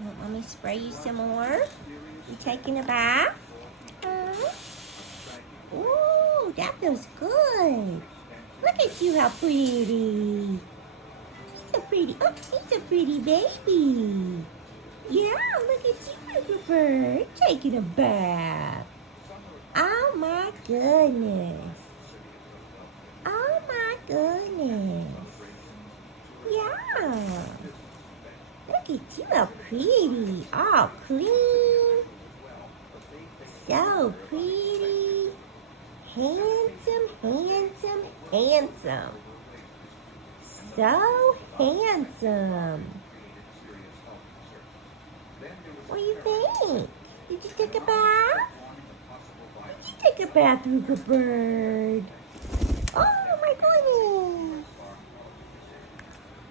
Want mommy spray you some more? You taking a bath? Ooh, that feels good. Look at you, how pretty. He's a pretty, oh, he's a pretty baby. Yeah, look at you, little bird, taking a bath. Oh my goodness. Oh my goodness. Yeah. Look at you, how pretty. All clean. So pretty. Handsome, handsome, handsome. So handsome. What do you think? Did you take a bath? Did you take a bath, Ruger Bird? Oh my goodness.